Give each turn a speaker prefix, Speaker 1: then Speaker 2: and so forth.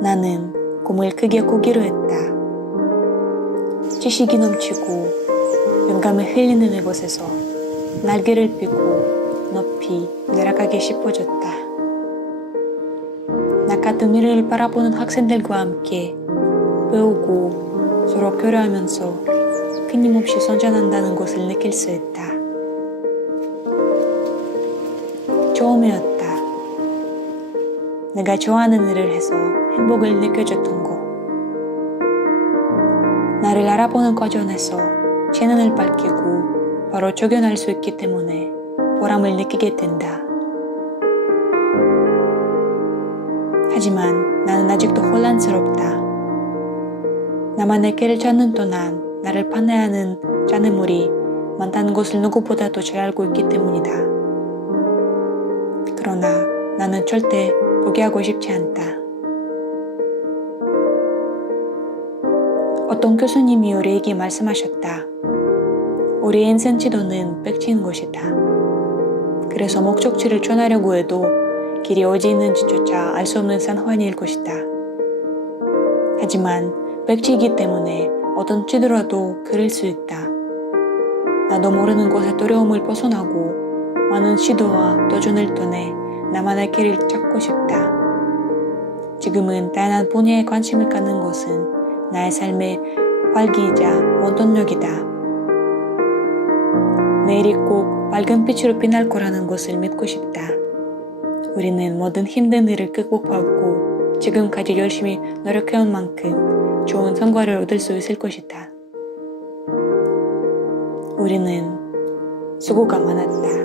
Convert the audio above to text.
Speaker 1: 나는 꿈을 크게 꾸기로 했다. 지식이 넘치고 영감을 흘리는 이곳에서 날개를 펴고 높이 내려가기 싶어졌다. 나 같은 미래를 바라보는 학생들과 함께 배우고 서로 교류하면서 끊임없이 선전한다는 것을 느낄 수 있다. 처음이었다. 내가 좋아하는 일을 해서 행복을 느껴줬던 거. 나를 알아보는 과정에서 재능을 밝히고 바로 적용할 수 있기 때문에 보람을 느끼게 된다. 하지만 나는 아직도 혼란스럽다. 나만의 길을 찾는 동안 나를 판매하는 자네물이 많다는 것을 누구보다도 잘 알고 있기 때문이다. 그러나 나는 절대 포기하고 싶지 않다. 어떤 교수님이 우리에게 말씀하셨다. 우리 인생 지도는 빽친 곳이다. 그래서 목적지를 전하려고 해도 길이 어디 있는지조차 알 수 없는 산환일 것이다. 하지만 백지이기 때문에 어떤 지도라도 그릴 수 있다. 나도 모르는 곳의 두려움을 벗어나고 많은 시도와 도전을 통해 나만의 길을 찾고 싶다. 지금은 다양한 분야에 관심을 갖는 것은 나의 삶의 활기이자 원동력이다. 내일이 꼭 밝은 빛으로 빛날 거라는 것을 믿고 싶다. 우리는 모든 힘든 일을 극복하고 지금까지 열심히 노력해온 만큼 좋은 성과를 얻을 수 있을 것이다. 우리는 수고가 많았다.